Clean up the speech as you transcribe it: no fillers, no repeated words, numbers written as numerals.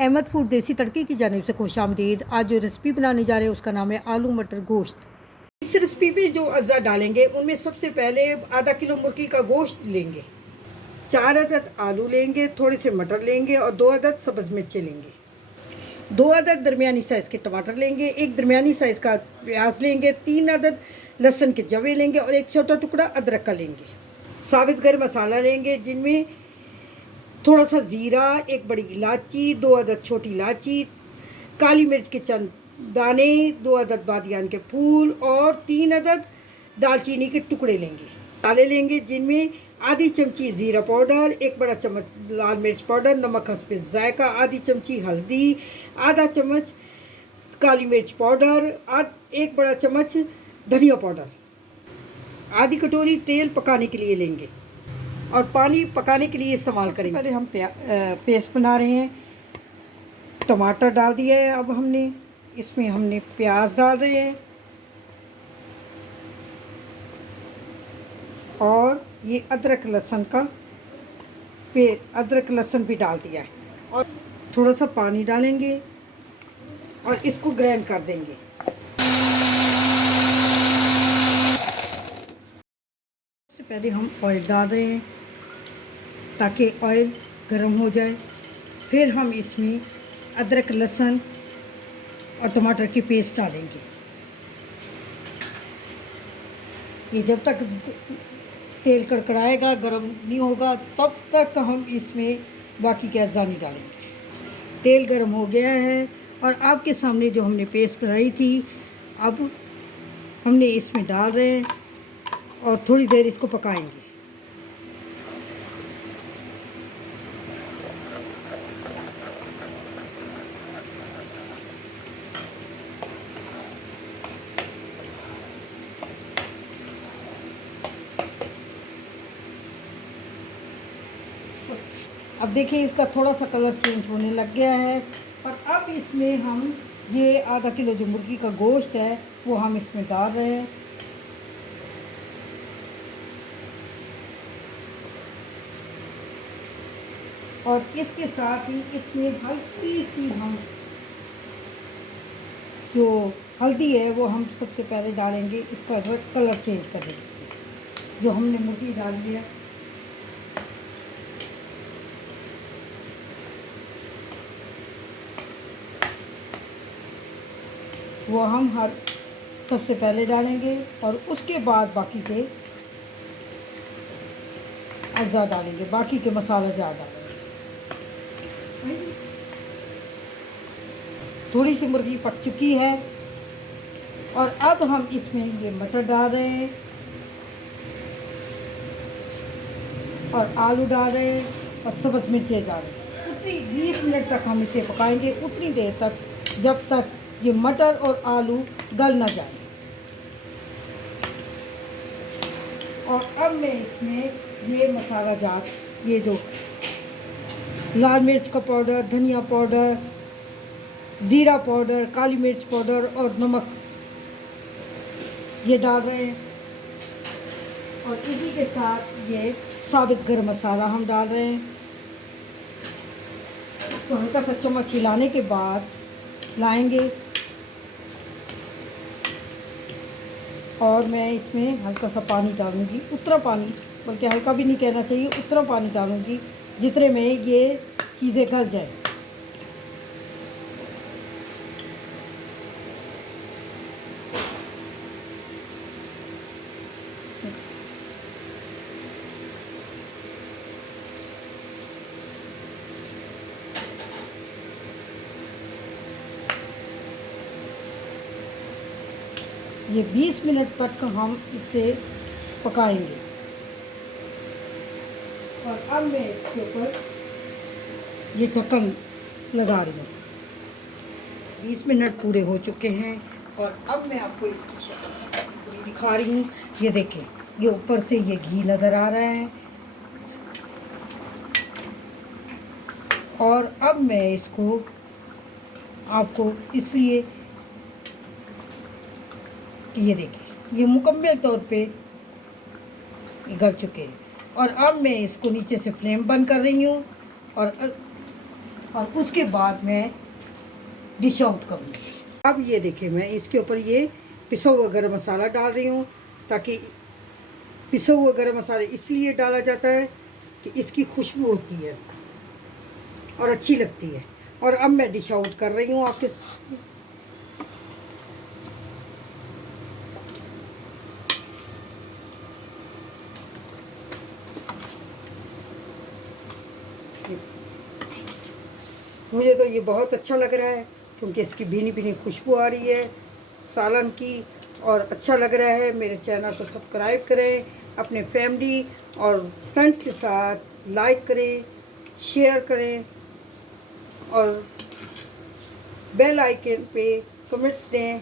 Ahmad food देसी तड़के की जानिब से खुशामदीद। आज जो रेसिपी बनाने जा रहे हैं उसका नाम है आलू मटर गोश्त। इस रेसिपी पे जो अज़ा डालेंगे उनमें सबसे पहले आधा किलो मुर्गी का गोश्त लेंगे, 4 अदद आलू लेंगे, थोड़े से मटर लेंगे और 2 अदद सब्ज़ मिर्चें लेंगे, 2 अदद दरमियानी साइज़ के टमाटर लेंगे, एक दरमियानी साइज़ का प्याज लेंगे, 3 अदद लहसुन के जवे लेंगे और एक छोटा टुकड़ा अदरक का लेंगे। साबित गर्म मसाला लेंगे जिनमें थोड़ा सा ज़ीरा, एक बड़ी इलायची, 2 अदद छोटी इलायची, काली मिर्च के चंद दाने, 2 अदद बादियान के फूल और 3 अदद दालचीनी के टुकड़े लेंगे। मसाले लेंगे जिनमें आधी चमची ज़ीरा पाउडर, 1 बड़ा चम्मच लाल मिर्च पाउडर, नमक हस्बे ज़ायका, आधी चमची हल्दी, आधा चम्मच काली मिर्च पाउडर, 1 बड़ा चम्मच धनिया पाउडर, आधी कटोरी तेल पकाने के लिए लेंगे और पानी पकाने के लिए इस्तेमाल करेंगे। पहले हम पेस्ट बना रहे हैं। टमाटर डाल दिया है, अब इसमें हमने प्याज डाल रहे हैं और ये अदरक लहसुन भी डाल दिया है और थोड़ा सा पानी डालेंगे और इसको ग्राइंड कर देंगे। सबसे पहले हम ऑयल डाल रहे हैं ताकि ऑयल गर्म हो जाए। फिर हम इसमें अदरक लहसुन और टमाटर की पेस्ट डालेंगे। ये जब तक तेल कड़कड़ाएगा, गर्म नहीं होगा, तब तक हम इसमें बाकी के अज़्ज़ा नहीं डालेंगे। तेल गर्म हो गया है और आपके सामने जो हमने पेस्ट बनाई थी अब हमने इसमें डाल रहे हैं और थोड़ी देर इसको पकाएंगे। अब देखिए इसका थोड़ा सा कलर चेंज होने लग गया है और अब इसमें हम ये आधा किलो जो मुर्गी का गोश्त है वो हम इसमें डाल रहे हैं। और इसके साथ ही इसमें हल्की सी हम जो हल्दी है वो हम सबसे पहले डालेंगे, इसका कलर चेंज करेंगे। जो हमने मुर्गी डाली है वो हम सबसे पहले डालेंगे और उसके बाद बाकी के अज़्ज़ा डालेंगे, बाकी के मसाला ज़्यादा। थोड़ी सी मुर्गी पक चुकी है और अब हम इसमें ये मटर डाल रहे हैं और आलू डाल रहे हैं और सब्ज़ मिर्चें डाल रहे हैं। उतनी 20 मिनट तक हम इसे पकाएंगे, उतनी देर तक जब तक ये मटर और आलू गल ना जाए। और अब मैं इसमें ये मसाला जात, ये जो लाल मिर्च का पाउडर, धनिया पाउडर, ज़ीरा पाउडर, काली मिर्च पाउडर और नमक ये डाल रहे हैं और इसी के साथ ये साबित गर्म मसाला हम डाल रहे हैं। इसको हल्का सा चम्मच हिलाने के बाद लाएंगे और मैं इसमें हल्का सा पानी डालूँगी, उतना पानी, बल्कि हल्का भी नहीं कहना चाहिए, उतना पानी डालूँगी जितने में ये चीज़ें गल जाए। ये 20 मिनट तक हम इसे पकाएंगे और अब मैं इसके ऊपर ये ढक्कन लगा रही हूँ। 20 मिनट पूरे हो चुके हैं और अब मैं आपको इसकी शक्ल पूरी दिखा रही हूँ। ये देखें, ये ऊपर से ये घी नज़र आ रहा है और अब मैं इसको आपको इसलिए कि ये देखिए ये मुकम्मल तौर पे गल चुके हैं और अब मैं इसको नीचे से फ्लेम बंद कर रही हूँ और और उसके बाद मैं डिश आउट करूँगी। अब ये देखिए, मैं इसके ऊपर ये पिसा हुआ गरम मसाला डाल रही हूँ, ताकि पिसा हुआ गरम मसाला इसलिए डाला जाता है कि इसकी खुशबू होती है और अच्छी लगती है। और अब मैं डिश आउट कर रही हूँ आपके मुझे तो ये बहुत अच्छा लग रहा है, क्योंकि इसकी भीनी भीनी खुशबू आ रही है सालन की, और अच्छा लग रहा है। मेरे चैनल को सब्सक्राइब करें, अपने फैमिली और फ्रेंड्स के साथ लाइक करें, शेयर करें, और बेल आइकन पे कमेंट्स दें